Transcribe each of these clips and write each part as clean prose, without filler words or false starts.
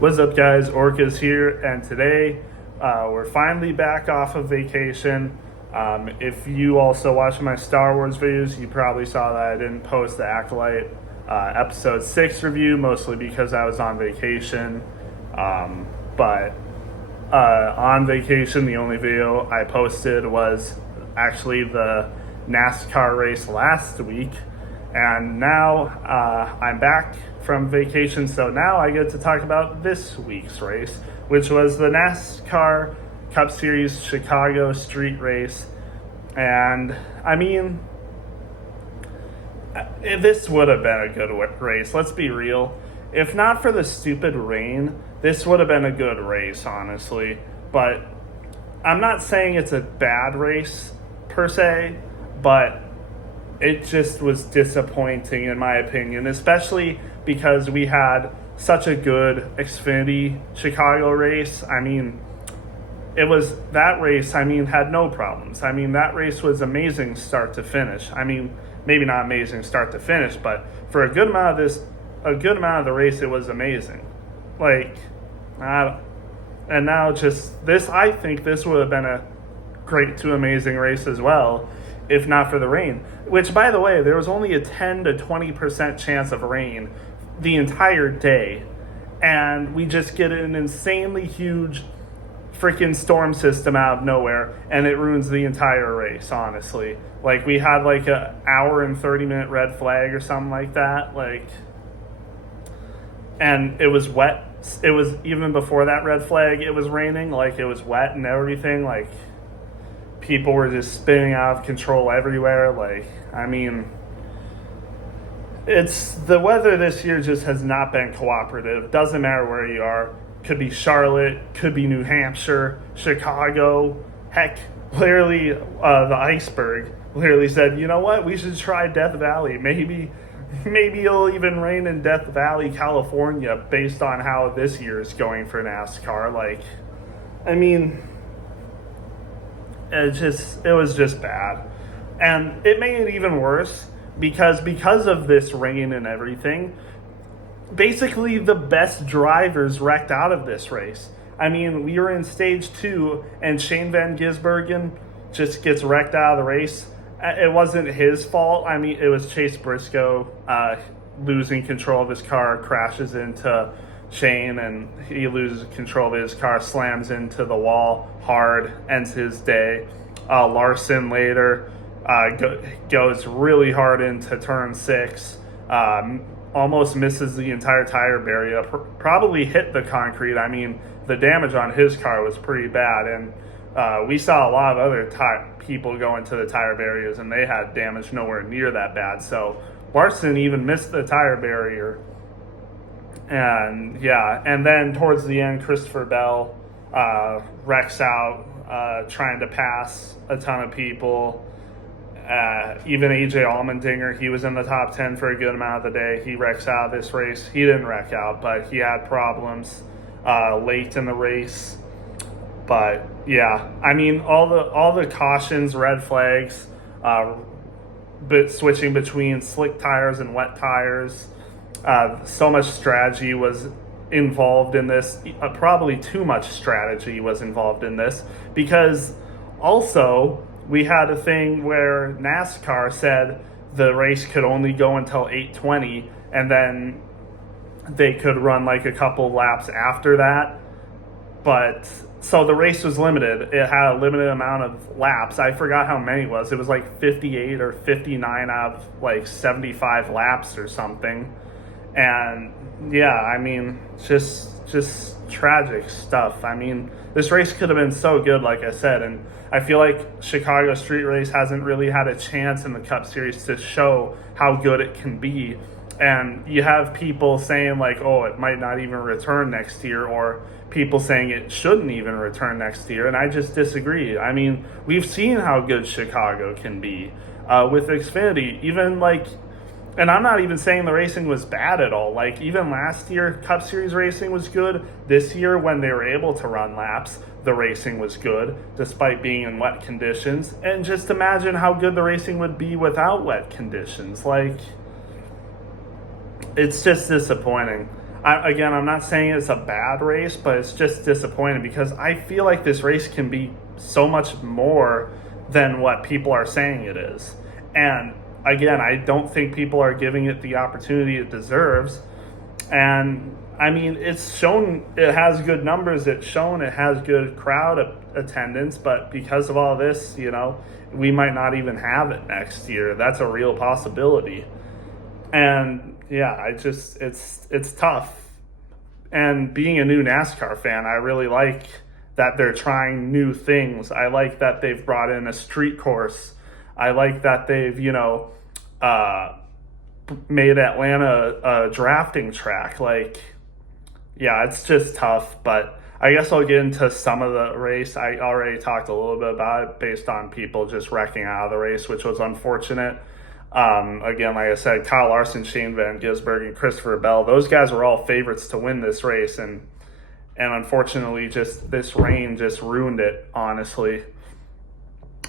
What's up, guys? Orcas here, and today we're finally back off of vacation. If you also watch my Star Wars videos, you probably saw that I didn't post the Acolyte Episode 6 review, mostly because I was on vacation. But on vacation, the only video I posted was actually the NASCAR race last week. And now I'm back from vacation, so now I get to talk about this week's race, which was the NASCAR Cup Series Chicago Street Race. And I mean, this would have been a good race, let's be real. If not for the stupid rain, this would have been a good race, honestly. But I'm not saying it's a bad race per se, but it just was disappointing in my opinion, especially because we had such a good Xfinity Chicago race. I mean, that race had no problems. I mean, that race was amazing start to finish. I mean, maybe not amazing start to finish, but for a good amount of the race, it was amazing. And now just this, I think this would have been a great to amazing race as well, if not for the rain. Which, by the way, there was only a 10 to 20% chance of rain the entire day. And we just get an insanely huge freaking storm system out of nowhere, and it ruins the entire race, honestly. We had an hour and 30-minute red flag or something like that. And it was wet. It was, even before that red flag, it was raining. It was wet and everything. People were just spinning out of control everywhere. It's the weather this year just has not been cooperative. Doesn't matter where you are. Could be Charlotte, could be New Hampshire, Chicago. Heck, literally, the iceberg literally said, you know what, we should try Death Valley. Maybe it'll even rain in Death Valley, California, based on how this year is going for NASCAR. It was just bad. And it made it even worse because of this rain and everything, basically the best drivers wrecked out of this race. We were in stage 2 and Shane Van Gisbergen just gets wrecked out of the race. It wasn't his fault. It was Chase Briscoe losing control of his car, crashes into Shane, and he loses control of his car, slams into the wall hard, ends his day. Larson later goes really hard into turn 6, almost misses the entire tire barrier, probably hit the concrete. The damage on his car was pretty bad, and we saw a lot of other people go into the tire barriers, and they had damage nowhere near that bad. So Larson even missed the tire barrier. And then towards the end, Christopher Bell wrecks out, trying to pass a ton of people. Even AJ Allmendinger, he was in the top 10 for a good amount of the day. He wrecks out of this race. He didn't wreck out, but he had problems late in the race. But yeah, all the cautions, red flags, but switching between slick tires and wet tires. So much strategy was involved in this. Probably too much strategy was involved in this, because also we had a thing where NASCAR said the race could only go until 8:20, and then they could run a couple laps after that. But so the race was limited. It had a limited amount of laps. I forgot how many it was. It was 58 or 59 out of 75 laps or something. And yeah, just tragic stuff. This race could have been so good, like I said, and I feel like Chicago Street Race hasn't really had a chance in the Cup Series to show how good it can be. And you have people saying oh, it might not even return next year, or people saying it shouldn't even return next year, and I just disagree. We've seen how good Chicago can be with Xfinity, even and I'm not even saying the racing was bad at all. Even last year, Cup Series racing was good. This year, when they were able to run laps, the racing was good, despite being in wet conditions. And just imagine how good the racing would be without wet conditions. It's just disappointing. Again, I'm not saying it's a bad race, but it's just disappointing because I feel like this race can be so much more than what people are saying it is. And again, I don't think people are giving it the opportunity it deserves. And I mean, it's shown it has good numbers. It's shown it has good crowd attendance, but because of all this, we might not even have it next year. That's a real possibility. And yeah, it's tough. And being a new NASCAR fan, I really like that they're trying new things. I like that they've brought in a street course. I like that they've, made Atlanta a drafting track. Like, yeah, it's just tough, but I guess I'll get into some of the race. I already talked a little bit about it based on people just wrecking out of the race, which was unfortunate. Again, like I said, Kyle Larson, Shane Van Gisbergen, and Christopher Bell, those guys were all favorites to win this race, and unfortunately, just this rain just ruined it, honestly.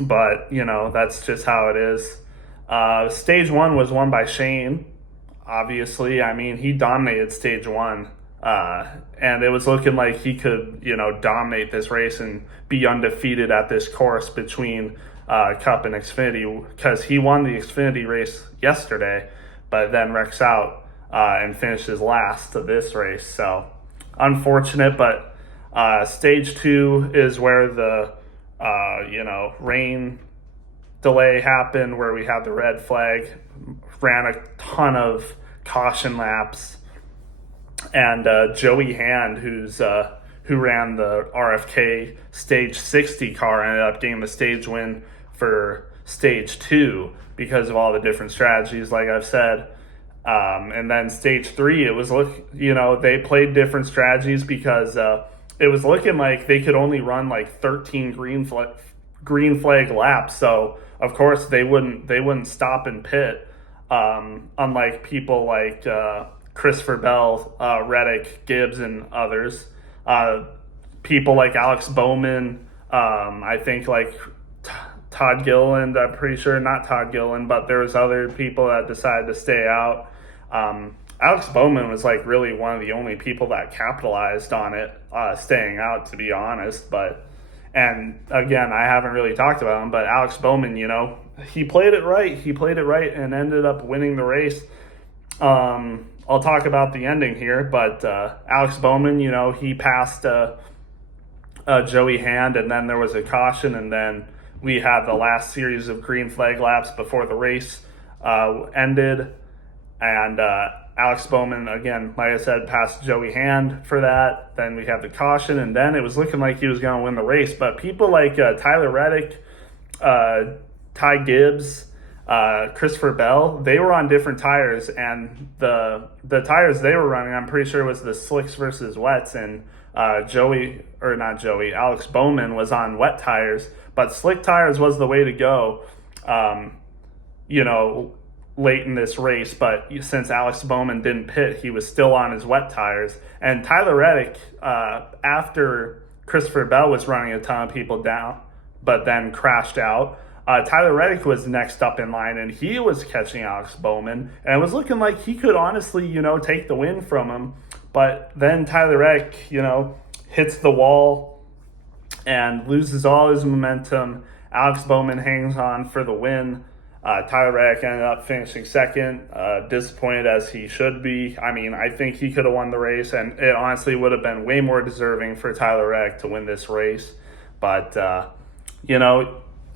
But, that's just how it is. Stage 1 was won by Shane, obviously. I mean, he dominated stage 1. And it was looking like he could, dominate this race and be undefeated at this course between Cup and Xfinity, because he won the Xfinity race yesterday, but then wrecks out and finishes last to this race. So unfortunate, but stage 2 is where the rain delay happened, where we had the red flag, ran a ton of caution laps. And Joey Hand, who ran the RFK Stage 60 car, ended up getting the stage win for Stage 2 because of all the different strategies, like I've said. And then Stage 3, it was they played different strategies because it was looking like they could only run like 13 green flag laps. So of course they wouldn't stop and pit, unlike people like Christopher Bell, Reddick, Gibbs, and others. People like Alex Bowman, I think like Todd Gilliland, I'm pretty sure, not Todd Gilliland, but there was other people that decided to stay out. Alex Bowman was like really one of the only people that capitalized on it, staying out, to be honest. And again, I haven't really talked about him, but Alex Bowman, he played it right. He played it right and ended up winning the race. I'll talk about the ending here, but Alex Bowman, he passed Joey Hand, and then there was a caution, and then we had the last series of green flag laps before the race ended, and Alex Bowman, again, like I said, passed Joey Hand for that. Then we had the caution, and then it was looking like he was going to win the race, but people like Tyler Reddick, Ty Gibbs, Christopher Bell, they were on different tires, and the tires they were running, I'm pretty sure, was the slicks versus wets, and Alex Bowman was on wet tires, but slick tires was the way to go, late in this race. But since Alex Bowman didn't pit, he was still on his wet tires, and Tyler Reddick, after Christopher Bell was running a ton of people down, but then crashed out, Tyler Reddick was next up in line, and he was catching Alex Bowman, and it was looking like he could honestly, take the win from him. But then Tyler Reddick, hits the wall and loses all his momentum. Alex Bowman hangs on for the win. Tyler Reddick ended up finishing second, disappointed as he should be. I mean, I think he could have won the race, and it honestly would have been way more deserving for Tyler Reddick to win this race. But,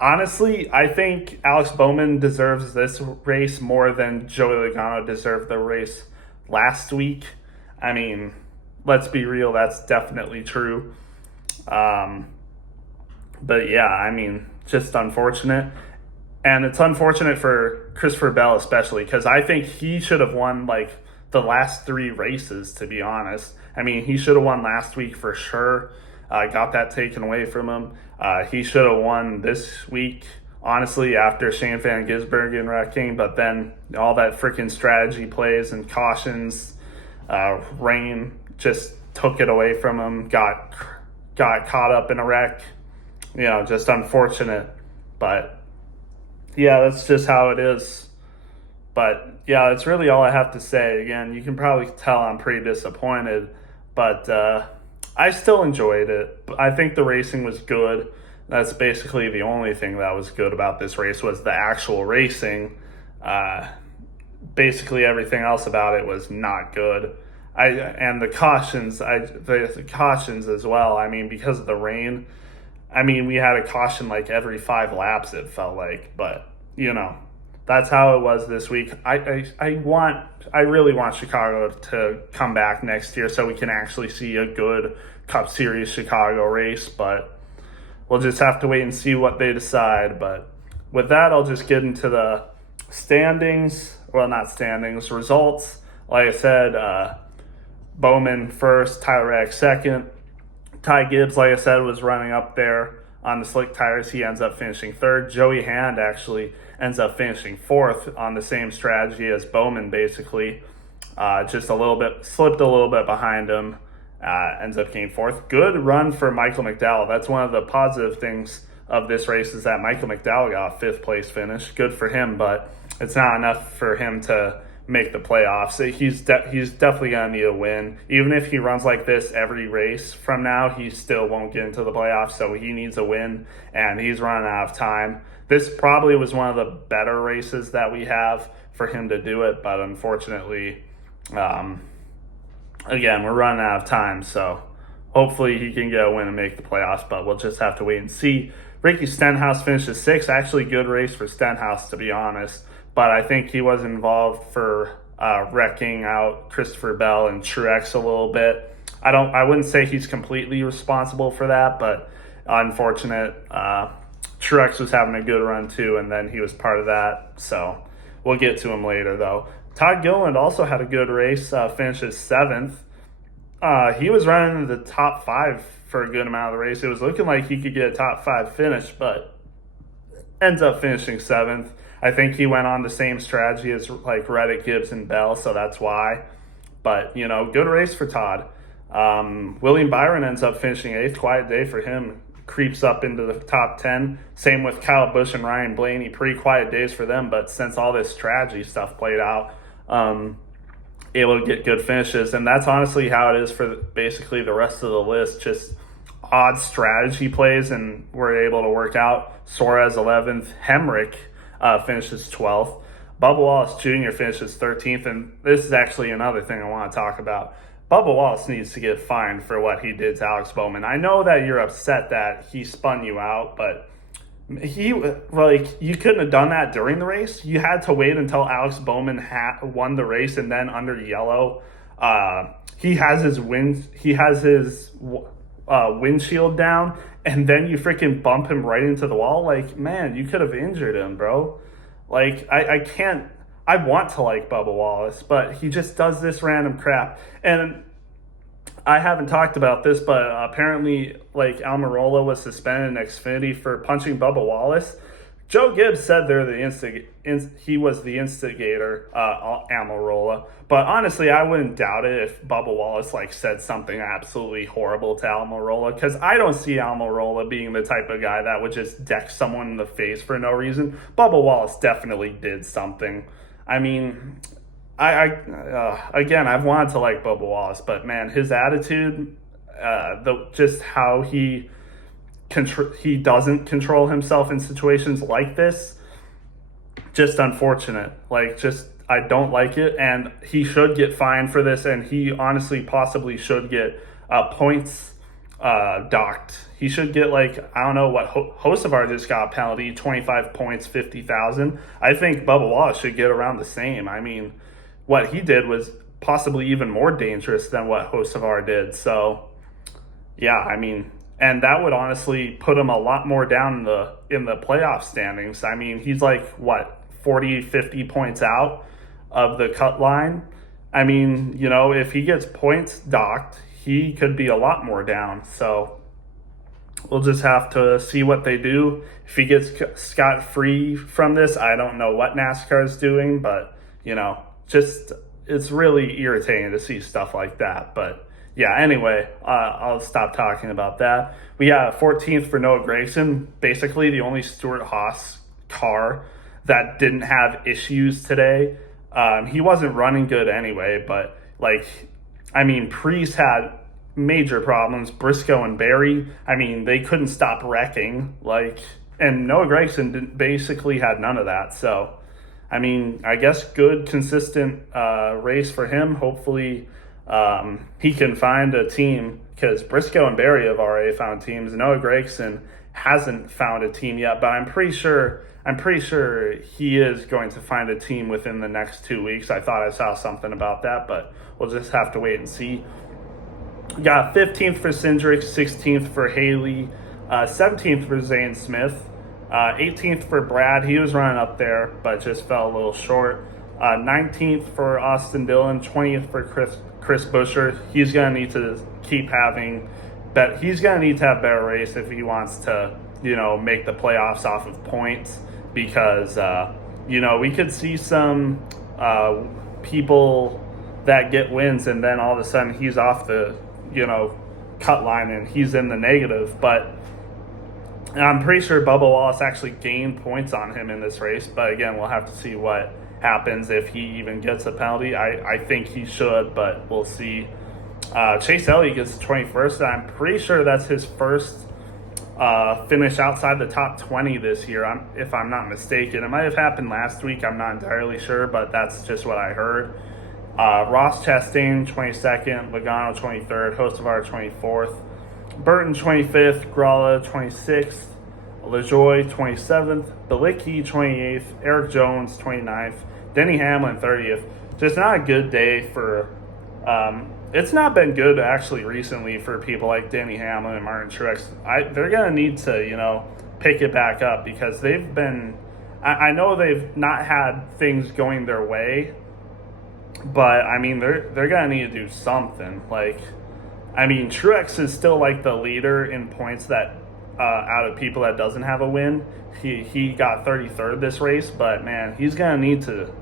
honestly, I think Alex Bowman deserves this race more than Joey Logano deserved the race last week. I mean, let's be real, that's definitely true. But yeah, I mean, just unfortunate. And it's unfortunate for Christopher Bell especially, because I think he should have won like the last 3 races, to be honest. I mean, he should have won last week for sure. Got that taken away from him. He should have won this week, honestly, after Shane Van Gisbergen wrecking, but then all that freaking strategy plays and cautions, rain just took it away from him, got caught up in a wreck. Just unfortunate. But yeah, that's just how it is. But yeah, that's really all I have to say. Again, you can probably tell I'm pretty disappointed, but I still enjoyed it. I think the racing was good. That's basically the only thing that was good about this race was the actual racing. Uh, Basically everything else about it was not good. And the cautions as well. I mean, because of the rain. I mean, we had a caution like every 5 laps. It felt like, but that's how it was this week. I really want Chicago to come back next year so we can actually see a good Cup Series Chicago race. But we'll just have to wait and see what they decide. But with that, I'll just get into the standings. Well, not standings, results. Like I said, Bowman first, Tyler Reddick second. Ty Gibbs, like I said, was running up there on the slick tires. He ends up finishing third. Joey Hand actually ends up finishing fourth on the same strategy as Bowman, basically. Just slipped a little bit behind him. Ends up getting fourth. Good run for Michael McDowell. That's one of the positive things of this race is that Michael McDowell got a fifth place finish. Good for him, but it's not enough for him to make the playoffs. He's definitely going to need a win. Even if he runs like this every race from now, he still won't get into the playoffs, so he needs a win, and he's running out of time. This probably was one of the better races that we have for him to do it, but unfortunately, again, we're running out of time, so hopefully he can get a win and make the playoffs, but we'll just have to wait and see. Ricky Stenhouse finishes sixth. Actually, good race for Stenhouse, to be honest. But I think he was involved for wrecking out Christopher Bell and Truex a little bit. I wouldn't say he's completely responsible for that, but unfortunate. Truex was having a good run too, and then he was part of that. So we'll get to him later, though. Todd Gilliland also had a good race, finishes seventh. He was running in the top 5 for a good amount of the race. It was looking like he could get a top 5 finish, but ends up finishing seventh. I think he went on the same strategy as like Reddick, Gibbs, and Bell, so that's why. But, good race for Todd. William Byron ends up finishing eighth. Quiet day for him. Creeps up into the top 10. Same with Kyle Busch and Ryan Blaney. Pretty quiet days for them, but since all this strategy stuff played out, able to get good finishes. And that's honestly how it is for basically the rest of the list. Just odd strategy plays, and we're able to work out. Suarez 11th. Hemrick finishes 12th. Bubba Wallace Jr. finishes 13th, and this is actually another thing I want to talk about. Bubba Wallace needs to get fined for what he did to Alex Bowman. I know that you're upset that he spun you out, but you couldn't have done that during the race. You had to wait until Alex Bowman won the race, and then under yellow, he has his windshield down, and then you freaking bump him right into the wall. Like, man, you could have injured him, bro. Like, I want to like Bubba Wallace, but he just does this random crap. And I haven't talked about this, but apparently, like, Almirola was suspended in Xfinity for punching Bubba Wallace. Joe Gibbs said he was the instigator, Almirola. But honestly, I wouldn't doubt it if Bubba Wallace said something absolutely horrible to Almirola, because I don't see Almirola being the type of guy that would just deck someone in the face for no reason. Bubba Wallace definitely did something. I mean, again, I've wanted to like Bubba Wallace, but man, his attitude, just how he doesn't control himself in situations like this, just unfortunate. I don't like it, and he should get fined for this, and he honestly possibly should get points docked. He should get, I don't know what Hocevar just got a penalty, 25 points, 50,000. I think Bubba Wallace should get around the same. I mean, what he did was possibly even more dangerous than what Hocevar did. So, yeah, I mean, and that would honestly put him a lot more down in the playoff standings. I mean, he's 40, 50 points out of the cut line. I mean, if he gets points docked, he could be a lot more down. So we'll just have to see what they do. If he gets scot-free from this, I don't know what NASCAR is doing, but, it's really irritating to see stuff like that. But yeah, anyway, I'll stop talking about that. We got 14th for Noah Gragson, basically the only Stuart Haas car that didn't have issues today. He wasn't running good anyway, but like, I mean, Priest had major problems. Briscoe and Barry, I mean, they couldn't stop wrecking. Like, and Noah Gragson basically had none of that. So, I mean, I guess good, consistent race for him. Hopefully, he can find a team, because Briscoe and Barry have already found teams. Noah Gragson hasn't found a team yet, but I'm pretty sure he is going to find a team within the next 2 weeks. I thought I saw something about that, but we'll just have to wait and see. We got 15th for Cindric, 16th for Haley, 17th for Zane Smith, 18th for Brad. He was running up there, but just fell a little short. 19th for Austin Dillon, 20th for Chris Buescher. He's going to need to keep having, he's going to need to have better race if he wants to, make the playoffs off of points, because, we could see some people that get wins and then all of a sudden he's off the, cut line and he's in the negative. But I'm pretty sure Bubba Wallace actually gained points on him in this race. But again, we'll have to see what happens if he even gets a penalty. I think he should, but we'll see. Chase Elliott gets 21st, and I'm pretty sure that's his first finish outside the top 20 this year, if I'm not mistaken. It might have happened last week. I'm not entirely sure, but that's just what I heard. Ross Chastain, 22nd. Logano, 23rd. Hocevar, 24th. Burton, 25th. Gralla, 26th. LaJoie, 27th. Bilicki, 28th. Eric Jones, 29th. Denny Hamlin, 30th. Just not a good day for... it's not been good, actually, recently for people like Denny Hamlin and Martin Truex. They're going to need to, pick it back up, because they've been... I know they've not had things going their way, but, I mean, they're going to need to do something. Like, I mean, Truex is still, like, the leader in points that out of people that doesn't have a win. He got 33rd this race, but, man, he's going to need to...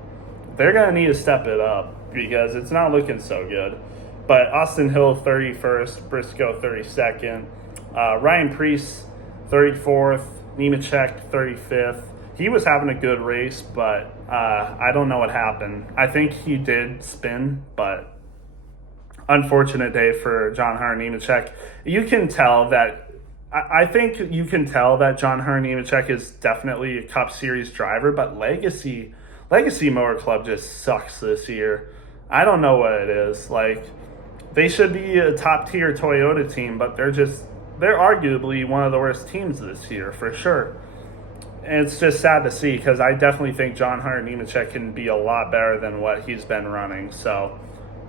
They're going to need to step it up, because it's not looking so good. But Austin Hill, 31st. Briscoe, 32nd. Ryan Preece, 34th. Nemechek, 35th. He was having a good race, but I don't know what happened. I think he did spin, but unfortunate day for John Hunter Nemechek. You can tell that, I think you can tell that John Hunter Nemechek is definitely a Cup Series driver, but Legacy Motor Club just sucks this year. I don't know what it is. Like, they should be a top-tier Toyota team, but they're arguably one of the worst teams this year, for sure. And it's just sad to see, because I definitely think John Hunter Nemechek can be a lot better than what he's been running. So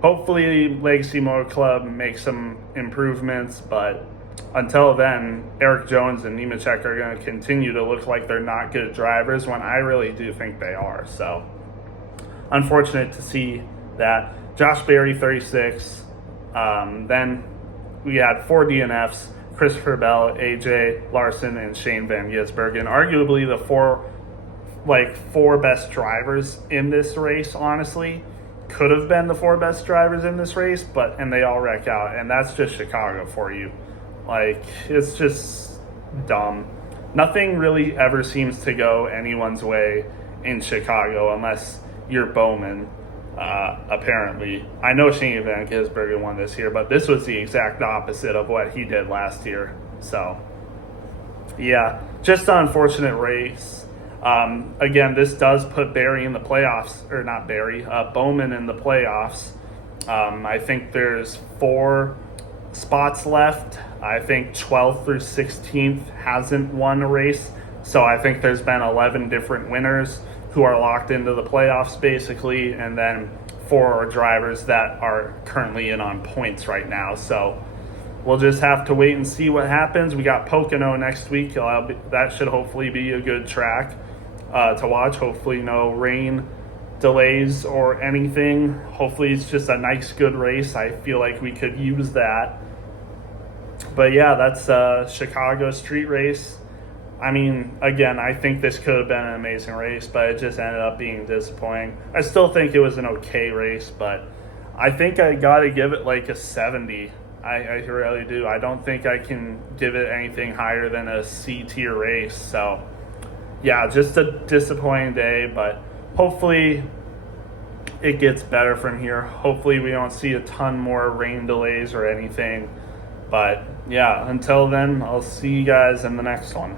hopefully Legacy Motor Club makes some improvements, but until then, Eric Jones and Nemechek are going to continue to look like they're not good drivers, when I really do think they are. So unfortunate to see that. Josh Berry, 36. Then we had 4 DNFs. Christopher Bell, AJ Larson, and Shane Van Gisbergen. Arguably the four best drivers in this race, honestly. Could have been the 4 best drivers in this race, and they all wreck out. And that's just Chicago for you. Like, it's just dumb. Nothing really ever seems to go anyone's way in Chicago unless you're Bowman. Apparently, I know Shane Van Gisbergen won this year, but this was the exact opposite of what he did last year. So, yeah, just an unfortunate race. Again, this does put Barry in the playoffs, or not Barry, Bowman in the playoffs. I think there's 4 spots left. I think 12th through 16th hasn't won a race, so I think there's been 11 different winners who are locked into the playoffs, basically, and then 4 drivers that are currently in on points right now. So we'll just have to wait and see what happens. We got Pocono next week. That should hopefully be a good track to watch. Hopefully no rain delays or anything. Hopefully it's just a nice, good race. I feel like we could use that. But yeah, that's Chicago street race. I mean, again, I think this could have been an amazing race, but it just ended up being disappointing. I still think it was an okay race, but I think I got to give it like a 70. I really do. I don't think I can give it anything higher than a C-tier race. So, yeah, just a disappointing day, but hopefully it gets better from here. Hopefully we don't see a ton more rain delays or anything. But yeah, until then, I'll see you guys in the next one.